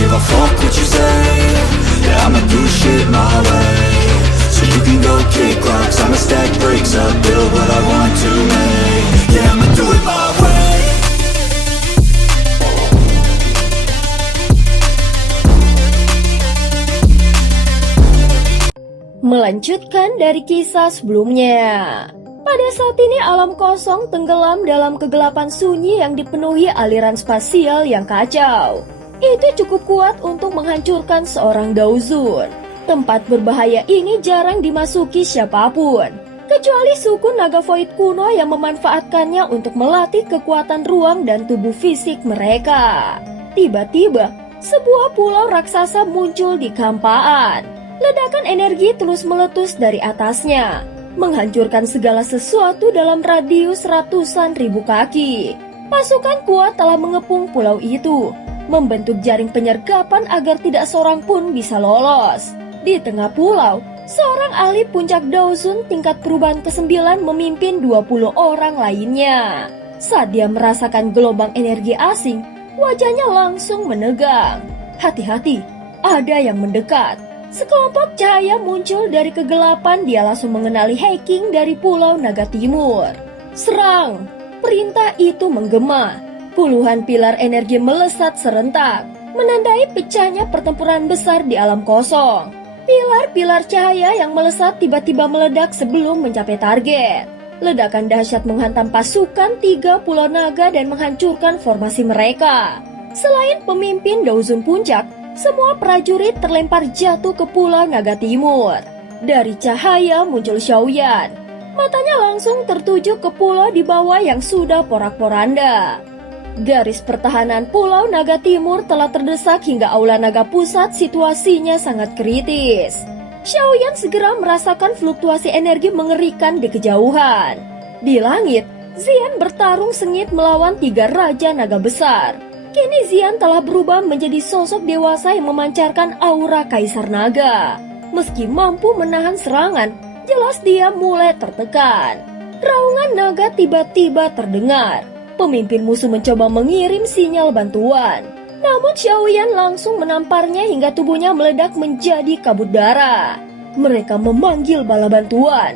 give a fuck what you say. Yeah, I'ma do shit my way. So you can go kick rocks, I'ma stack bricks up, build what I want to make. Yeah, I'ma do it my way. Melanjutkan dari kisah sebelumnya. Pada saat ini alam kosong tenggelam dalam kegelapan sunyi yang dipenuhi aliran spasial yang kacau. Itu cukup kuat untuk menghancurkan seorang Daozun. Tempat berbahaya ini jarang dimasuki siapapun, kecuali suku naga Void kuno yang memanfaatkannya untuk melatih kekuatan ruang dan tubuh fisik mereka. Tiba-tiba, sebuah pulau raksasa muncul di kampaan. Ledakan energi terus meletus dari atasnya, menghancurkan segala sesuatu dalam radius ratusan ribu kaki. Pasukan kuat telah mengepung pulau itu, membentuk jaring penyergapan agar tidak seorang pun bisa lolos. Di tengah pulau, seorang ahli puncak Daozun tingkat perubahan ke-9 memimpin 20 orang lainnya. Saat dia merasakan gelombang energi asing, wajahnya langsung menegang. Hati-hati, ada yang mendekat. Sekelompok cahaya muncul dari kegelapan, dia langsung mengenali hacking dari Pulau Naga Timur. Serang! Perintah itu menggema. Puluhan pilar energi melesat serentak, menandai pecahnya pertempuran besar di alam kosong. Pilar-pilar cahaya yang melesat tiba-tiba meledak sebelum mencapai target. Ledakan dahsyat menghantam pasukan 3 pulau naga dan menghancurkan formasi mereka. Selain pemimpin Daozun Puncak, semua prajurit terlempar jatuh ke Pulau Naga Timur. Dari cahaya muncul Xiaoyan. Matanya langsung tertuju ke pulau di bawah yang sudah porak-poranda. Garis pertahanan Pulau Naga Timur telah terdesak hingga Aula Naga Pusat, situasinya sangat kritis. Xiaoyan segera merasakan fluktuasi energi mengerikan di kejauhan. Di langit, Xian bertarung sengit melawan 3 Raja Naga Besar. Kini Xian telah berubah menjadi sosok dewasa yang memancarkan aura Kaisar Naga. Meski mampu menahan serangan, jelas dia mulai tertekan. Raungan naga tiba-tiba terdengar. Pemimpin musuh mencoba mengirim sinyal bantuan. Namun Xiaoyan langsung menamparnya hingga tubuhnya meledak menjadi kabut darah. Mereka memanggil bala bantuan.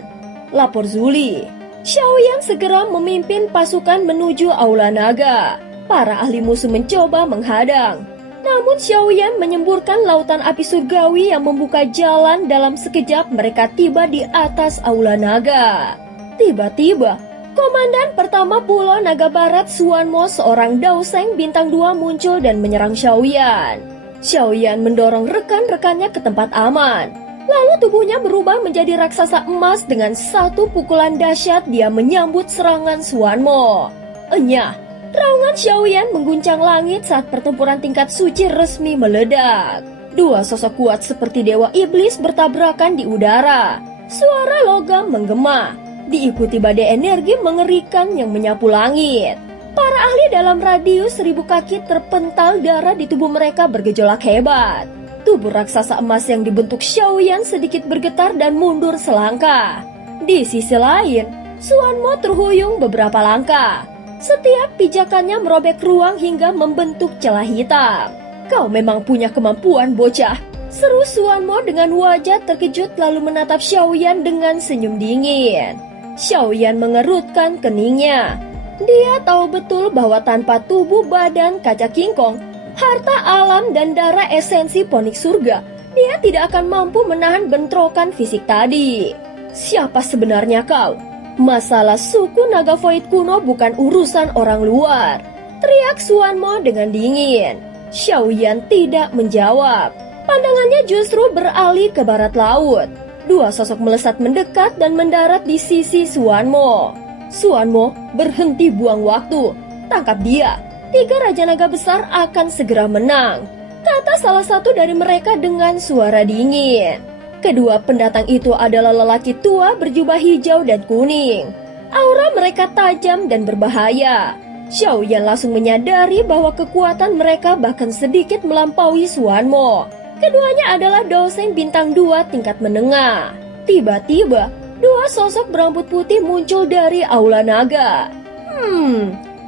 Lapor Zuli. Xiaoyan segera memimpin pasukan menuju Aula Naga. Para ahli musuh mencoba menghadang. Namun Xiaoyan menyemburkan lautan api surgawi yang membuka jalan. Dalam sekejap mereka tiba di atas Aula Naga. Tiba-tiba, Komandan pertama Pulau Naga Barat Suanmo, seorang Daoseng bintang 2 muncul dan menyerang Xiaoyan. Xiaoyan mendorong rekan-rekannya ke tempat aman. Lalu tubuhnya berubah menjadi raksasa emas. Dengan satu pukulan dahsyat dia menyambut serangan Suanmo. Enyah! Raungan Xiaoyan mengguncang langit saat pertempuran tingkat suci resmi meledak. 2 sosok kuat seperti Dewa Iblis bertabrakan di udara. Suara logam menggema, diikuti badai energi mengerikan yang menyapu langit. Para ahli dalam radius 1000 kaki terpental, darah di tubuh mereka bergejolak hebat. Tubuh raksasa emas yang dibentuk Xiaoyan sedikit bergetar dan mundur selangkah. Di sisi lain, Suanmo terhuyung beberapa langkah. Setiap pijakannya merobek ruang hingga membentuk celah hitam. Kau memang punya kemampuan, bocah. Seru Suanmo dengan wajah terkejut lalu menatap Xiaoyan dengan senyum dingin. Xiaoyan mengerutkan keningnya. Dia tahu betul bahwa tanpa tubuh badan kaca kingkong, harta alam dan darah esensi ponik surga, dia tidak akan mampu menahan bentrokan fisik tadi. Siapa sebenarnya kau? Masalah suku Naga Void kuno bukan urusan orang luar, teriak Suanmo dengan dingin. Xiaoyan tidak menjawab. Pandangannya justru beralih ke barat laut. 2 sosok melesat mendekat dan mendarat di sisi Suanmo. Suanmo, berhenti buang waktu. Tangkap dia. 3 Raja Naga Besar akan segera menang, kata salah satu dari mereka dengan suara dingin. Kedua pendatang itu adalah lelaki tua berjubah hijau dan kuning. Aura mereka tajam dan berbahaya. Xiaoyan langsung menyadari bahwa kekuatan mereka bahkan sedikit melampaui Suanmo. Keduanya adalah Daoseng bintang 2 tingkat menengah. Tiba-tiba, 2 sosok berambut putih muncul dari Aula Naga.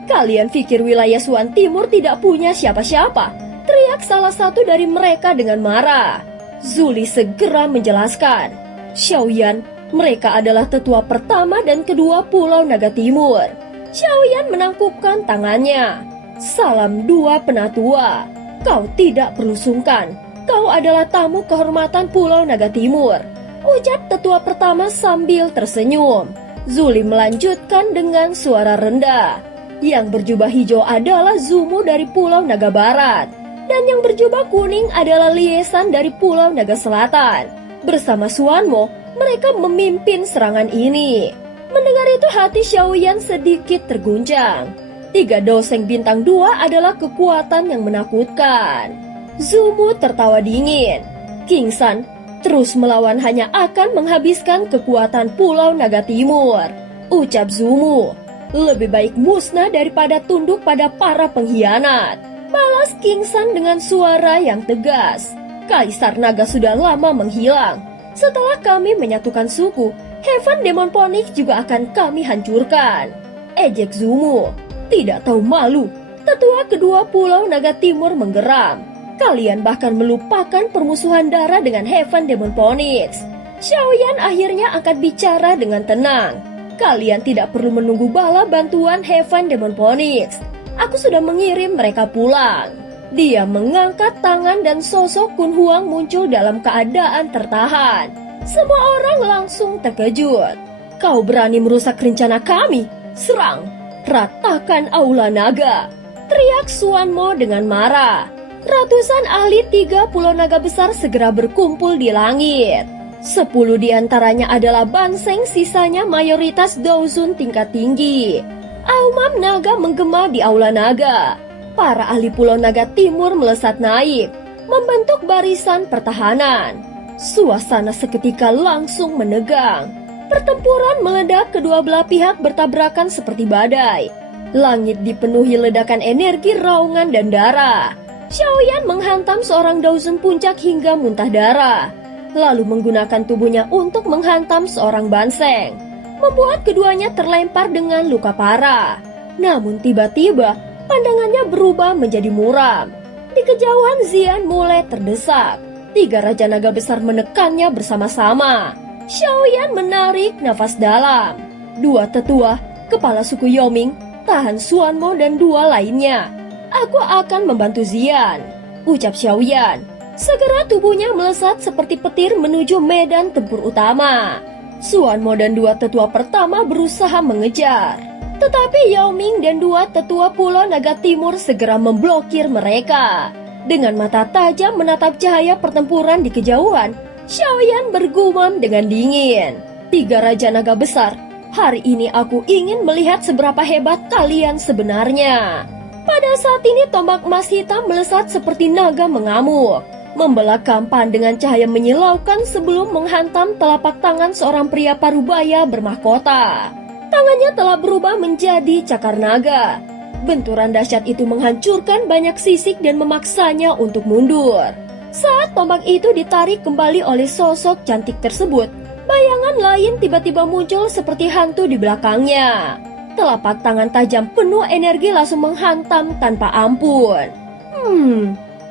Kalian pikir wilayah Suan Timur tidak punya siapa-siapa? teriak salah satu dari mereka dengan marah. Zuli segera menjelaskan, Xiaoyan, mereka adalah tetua pertama dan kedua Pulau Naga Timur. Xiaoyan menangkupkan tangannya. Salam dua penatua, kau tidak perlu sungkan. Kau adalah tamu kehormatan Pulau Naga Timur, ucap tetua pertama sambil tersenyum. Zuli melanjutkan dengan suara rendah. Yang berjubah hijau adalah Zumu dari Pulau Naga Barat, dan yang berjubah kuning adalah Liesan dari Pulau Naga Selatan. Bersama Suanmo, mereka memimpin serangan ini. Mendengar itu hati Xiaoyan sedikit terguncang. 3 doseng bintang 2 adalah kekuatan yang menakutkan. Zumu tertawa dingin. King San, terus melawan hanya akan menghabiskan kekuatan Pulau Naga Timur, ucap Zumu. Lebih baik musnah daripada tunduk pada para pengkhianat, balas King San dengan suara yang tegas. Kaisar Naga sudah lama menghilang. Setelah kami menyatukan suku, Heaven Demon Phoenix juga akan kami hancurkan, ejek Zumu. Tidak tahu malu. Tetua kedua Pulau Naga Timur menggeram. Kalian bahkan melupakan permusuhan darah dengan Heaven Demon Phoenix. Xiaoyan akhirnya angkat bicara dengan tenang. Kalian tidak perlu menunggu bala bantuan Heaven Demon Phoenix. Aku sudah mengirim mereka pulang. Dia mengangkat tangan dan sosok Kun Huang muncul dalam keadaan tertahan. Semua orang langsung terkejut. Kau berani merusak rencana kami? Serang! Ratakan Aula Naga! Teriak Suanmo dengan marah. Ratusan ahli 3 pulau naga besar segera berkumpul di langit. 10 diantaranya adalah Banseng, sisanya mayoritas Daozun tingkat tinggi. Aumam naga menggema di Aula Naga. Para ahli Pulau Naga Timur melesat naik, membentuk barisan pertahanan. Suasana seketika langsung menegang. Pertempuran meledak, kedua belah pihak bertabrakan seperti badai. Langit dipenuhi ledakan energi, raungan, dan darah. Xiaoyan menghantam seorang Daozun puncak hingga muntah darah, lalu menggunakan tubuhnya untuk menghantam seorang Banseng, membuat keduanya terlempar dengan luka parah. Namun tiba-tiba pandangannya berubah menjadi muram. Di kejauhan Zian mulai terdesak. 3 Raja Naga besar menekannya bersama-sama. Xiaoyan menarik nafas dalam. 2 tetua, kepala suku Yoming, tahan Suanmo dan 2 lainnya. Aku akan membantu Zian, ucap Xiaoyan. Segera tubuhnya melesat seperti petir menuju medan tempur utama. Suanmo dan 2 tetua pertama berusaha mengejar, tetapi Yao Ming dan 2 tetua Pulau Naga Timur segera memblokir mereka. Dengan mata tajam menatap cahaya pertempuran di kejauhan, Xiaoyan bergumam dengan dingin. 3 Raja Naga besar, hari ini aku ingin melihat seberapa hebat kalian sebenarnya. Pada saat ini tombak emas hitam melesat seperti naga mengamuk, membelah kampan dengan cahaya menyilaukan sebelum menghantam telapak tangan seorang pria parubaya bermahkota. Tangannya telah berubah menjadi cakar naga. Benturan dahsyat itu menghancurkan banyak sisik dan memaksanya untuk mundur. Saat tombak itu ditarik kembali oleh sosok cantik tersebut, bayangan lain tiba-tiba muncul seperti hantu di belakangnya. Telapak tangan tajam penuh energi langsung menghantam tanpa ampun.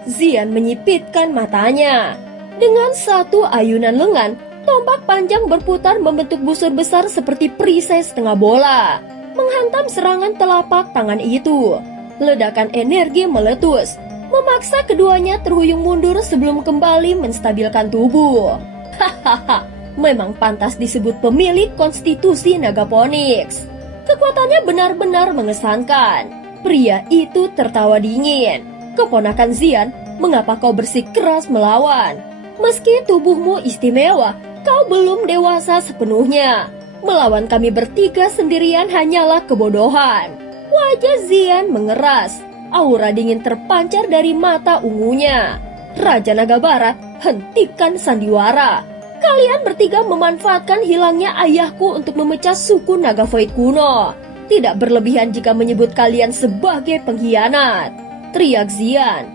Zian menyipitkan matanya. Dengan satu ayunan lengan, tombak panjang berputar membentuk busur besar seperti perisai setengah bola, menghantam serangan telapak tangan itu. Ledakan energi meletus, memaksa keduanya terhuyung mundur sebelum kembali menstabilkan tubuh. Hahaha, memang pantas disebut pemilik konstitusi Naga Phoenix. Kekuatannya benar-benar mengesankan. Pria itu tertawa dingin. Keponakan Zian, mengapa kau bersikeras melawan? Meski tubuhmu istimewa, kau belum dewasa sepenuhnya. Melawan kami bertiga sendirian hanyalah kebodohan. Wajah Zian mengeras. Aura dingin terpancar dari mata ungunya. Raja Naga Barat, hentikan sandiwara. Kalian bertiga memanfaatkan hilangnya ayahku untuk memecah suku Naga Void kuno. Tidak berlebihan jika menyebut kalian sebagai pengkhianat, teriak Zian.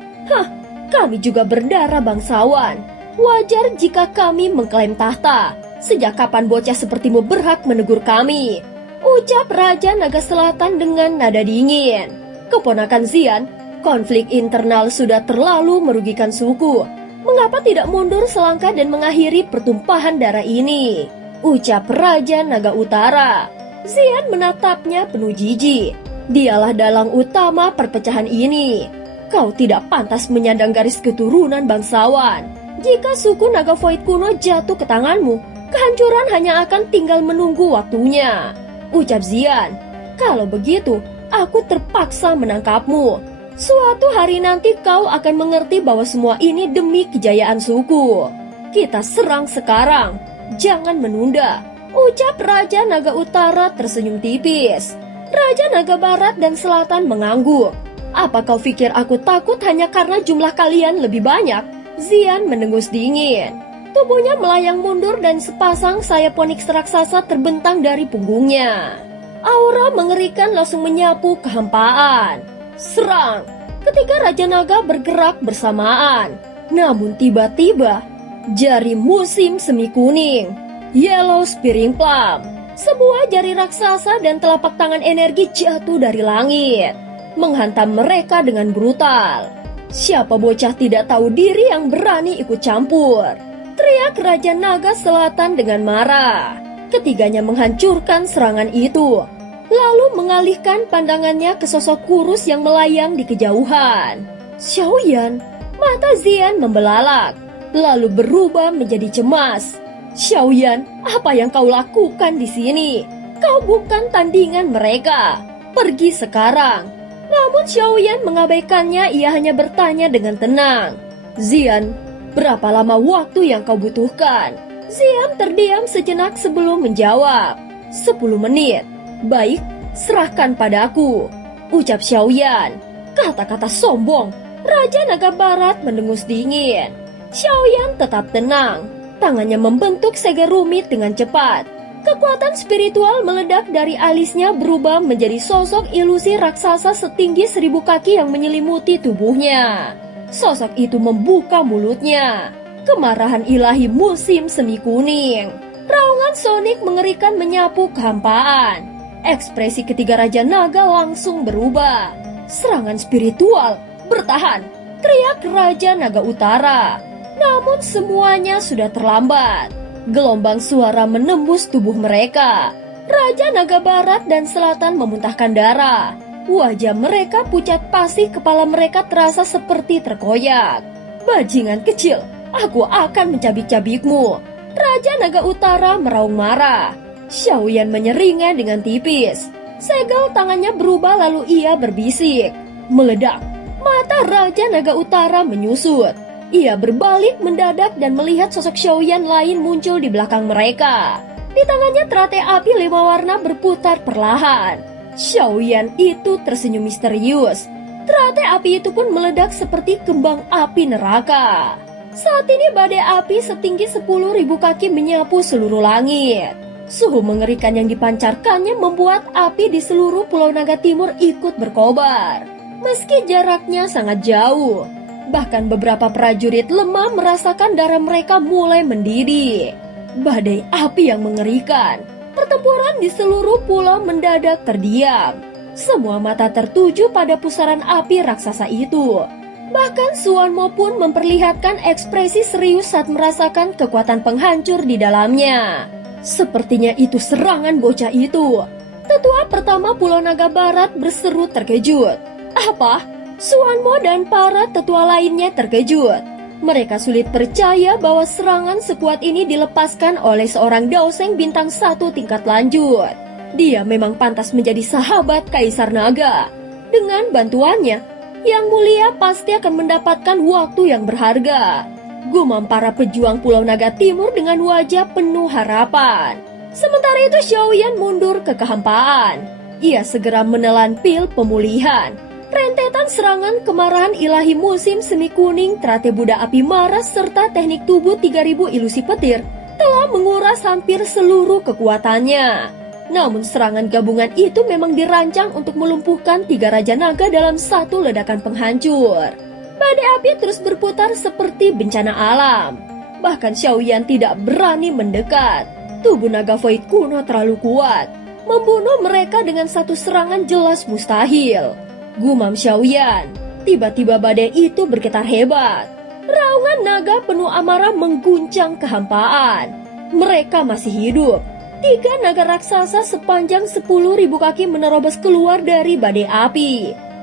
Kami juga berdarah bangsawan. Wajar jika kami mengklaim tahta. Sejak kapan bocah sepertimu berhak menegur kami? Ucap Raja Naga Selatan dengan nada dingin. Keponakan Zian, Konflik internal sudah terlalu merugikan suku. Mengapa tidak mundur selangkah dan mengakhiri pertumpahan darah ini? Ucap Raja Naga Utara. Xian menatapnya penuh jijik. Dialah dalang utama perpecahan ini. Kau tidak pantas menyandang garis keturunan bangsawan. Jika suku Naga Void kuno jatuh ke tanganmu, kehancuran hanya akan tinggal menunggu waktunya. Ucap Xian. Kalau begitu, aku terpaksa menangkapmu. Suatu hari nanti kau akan mengerti bahwa semua ini demi kejayaan suku. Kita serang sekarang, jangan menunda. Ucap Raja Naga Utara tersenyum tipis. Raja Naga Barat dan Selatan mengangguk. Apa kau pikir aku takut hanya karena jumlah kalian lebih banyak? Xian mendengus dingin. Tubuhnya melayang mundur dan sepasang sayap Onyx raksasa terbentang dari punggungnya. Aura mengerikan langsung menyapu kehampaan. Serang! Ketika Raja Naga bergerak bersamaan. Namun tiba-tiba, jari musim semi kuning, Yellow Spearing Plum, sebuah jari raksasa dan telapak tangan energi jatuh dari langit, menghantam mereka dengan brutal. Siapa bocah tidak tahu diri yang berani ikut campur? Teriak Raja Naga Selatan dengan marah. Ketiganya menghancurkan serangan itu, lalu mengalihkan pandangannya ke sosok kurus yang melayang di kejauhan. Xiaoyan, mata Xian membelalak, lalu berubah menjadi cemas. Xiaoyan, apa yang kau lakukan di sini? Kau bukan tandingan mereka. Pergi sekarang. Namun Xiaoyan mengabaikannya, ia hanya bertanya dengan tenang. Xian, berapa lama waktu yang kau butuhkan? Xian terdiam sejenak sebelum menjawab. 10 menit. Baik, serahkan padaku, ucap Xiaoyan. Kata-kata sombong. Raja Naga Barat mendengus dingin. Xiaoyan tetap tenang. Tangannya membentuk segel rumit dengan cepat. Kekuatan spiritual meledak dari alisnya berubah menjadi sosok ilusi raksasa setinggi 1000 kaki yang menyelimuti tubuhnya. Sosok itu membuka mulutnya. Kemarahan ilahi musim semi kuning. Raungan sonik mengerikan menyapu kehampaan. Ekspresi ketiga Raja Naga langsung berubah. Serangan spiritual, bertahan, teriak Raja Naga Utara. Namun semuanya sudah terlambat. Gelombang suara menembus tubuh mereka. Raja Naga Barat dan Selatan memuntahkan darah. Wajah mereka pucat pasi, kepala mereka terasa seperti terkoyak. Bajingan kecil, aku akan mencabik-cabikmu. Raja Naga Utara meraung marah. Xiaoyan menyeringai dengan tipis. Segel tangannya berubah lalu ia berbisik. Meledak. Mata Raja Naga Utara menyusut. Ia berbalik mendadak dan melihat sosok Xiaoyan lain muncul di belakang mereka. Di tangannya teratai api 5 warna berputar perlahan. Xiaoyan itu tersenyum misterius. Teratai api itu pun meledak seperti kembang api neraka. Saat ini badai api setinggi 10.000 kaki menyapu seluruh langit. Suhu mengerikan yang dipancarkannya membuat api di seluruh Pulau Naga Timur ikut berkobar. Meski jaraknya sangat jauh, bahkan beberapa prajurit lemah merasakan darah mereka mulai mendidih. Badai api yang mengerikan. Pertempuran di seluruh pulau mendadak terdiam. Semua mata tertuju pada pusaran api raksasa itu. Bahkan Suanmo pun memperlihatkan ekspresi serius saat merasakan kekuatan penghancur di dalamnya. Sepertinya itu serangan bocah itu. Tetua pertama Pulau Naga Barat berseru terkejut. Apa? Suanmo dan para tetua lainnya terkejut. Mereka sulit percaya bahwa serangan sekuat ini dilepaskan oleh seorang Daoseng bintang 1 tingkat lanjut. Dia memang pantas menjadi sahabat Kaisar Naga. Dengan bantuannya, Yang Mulia pasti akan mendapatkan waktu yang berharga. Gumam para pejuang Pulau Naga Timur dengan wajah penuh harapan. Sementara itu Xiaoyan mundur ke kehampaan. Ia segera menelan pil pemulihan. Rentetan serangan kemarahan ilahi musim semi kuning, teratai Buddha api maras, serta teknik tubuh 3000 ilusi petir telah menguras hampir seluruh kekuatannya. Namun serangan gabungan itu memang dirancang untuk melumpuhkan 3 Raja Naga dalam satu ledakan penghancur. Badai api terus berputar seperti bencana alam. Bahkan Xiaoyan tidak berani mendekat. Tubuh naga void kuno terlalu kuat. Membunuh mereka dengan satu serangan jelas mustahil. Gumam Xiaoyan. Tiba-tiba badai itu bergetar hebat. Raungan naga penuh amarah mengguncang kehampaan. Mereka masih hidup. 3 naga raksasa sepanjang 10.000 kaki menerobos keluar dari badai api.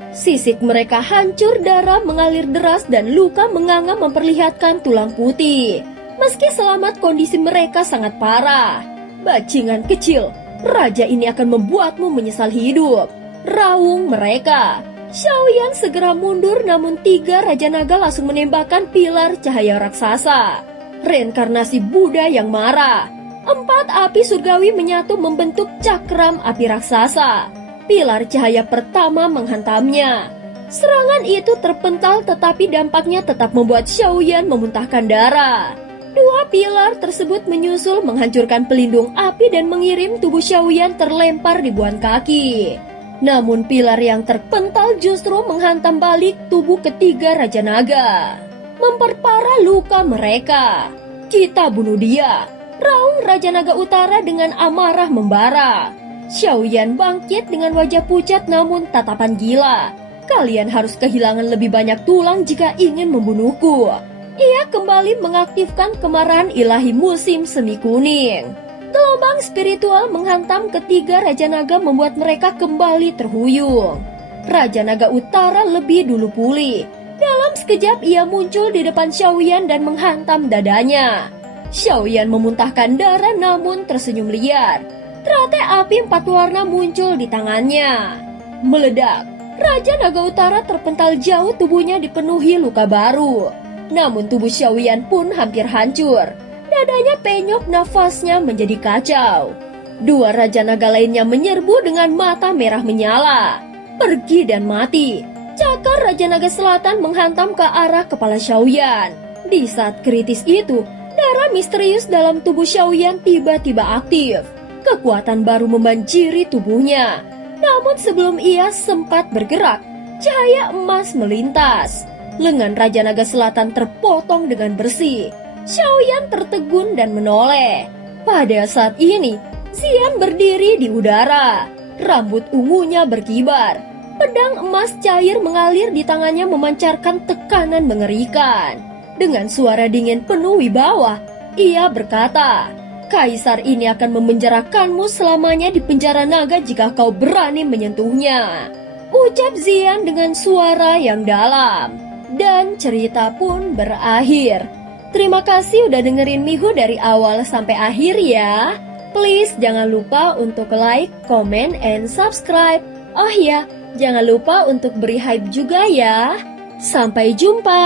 Sisik mereka hancur, darah mengalir deras dan luka menganga memperlihatkan tulang putih. Meski selamat, kondisi mereka sangat parah. Bajingan kecil, raja ini akan membuatmu menyesal hidup, raung mereka. Xiaoyan segera mundur, namun 3 Raja Naga langsung menembakkan pilar cahaya raksasa. Reinkarnasi Buddha yang marah. 4 api surgawi menyatu membentuk cakram api raksasa. Pilar cahaya pertama menghantamnya. Serangan itu terpental, tetapi dampaknya tetap membuat Xiaoyan memuntahkan darah. 2 pilar tersebut menyusul menghancurkan pelindung api dan mengirim tubuh Xiaoyan terlempar ribuan kaki. Namun pilar yang terpental justru menghantam balik tubuh ketiga Raja Naga, memperparah luka mereka. Kita bunuh dia, raung Raja Naga Utara dengan amarah membara. Xiaoyan bangkit dengan wajah pucat namun tatapan gila. Kalian harus kehilangan lebih banyak tulang jika ingin membunuhku. Ia kembali mengaktifkan kemarahan ilahi musim semi kuning. Gelombang spiritual menghantam ketiga Raja Naga membuat mereka kembali terhuyung. Raja Naga Utara lebih dulu pulih. Dalam sekejap ia muncul di depan Xiaoyan dan menghantam dadanya. Xiaoyan memuntahkan darah namun tersenyum liar. Teratai api 4 warna muncul di tangannya. Meledak, Raja Naga Utara terpental jauh, tubuhnya dipenuhi luka baru. Namun tubuh Xiaoyan pun hampir hancur. Dadanya penyok, nafasnya menjadi kacau. 2 Raja Naga lainnya menyerbu dengan mata merah menyala. Pergi dan mati. Cakar Raja Naga Selatan menghantam ke arah kepala Xiaoyan. Di saat kritis itu, darah misterius dalam tubuh Xiaoyan tiba-tiba aktif. Kekuatan baru membanjiri tubuhnya. Namun sebelum ia sempat bergerak, cahaya emas melintas. Lengan Raja Naga Selatan terpotong dengan bersih. Xiaoyan tertegun dan menoleh. Pada saat ini, Xian berdiri di udara. Rambut ungunya berkibar. Pedang emas cair mengalir di tangannya memancarkan tekanan mengerikan. Dengan suara dingin penuh wibawa, ia berkata, "Kaisar ini akan memenjarakanmu selamanya di penjara naga jika kau berani menyentuhnya," ucap Xian dengan suara yang dalam. Dan cerita pun berakhir. Terima kasih udah dengerin Mihu dari awal sampai akhir ya. Please jangan lupa untuk like, comment, and subscribe. Oh ya, jangan lupa untuk beri hype juga ya. Sampai jumpa.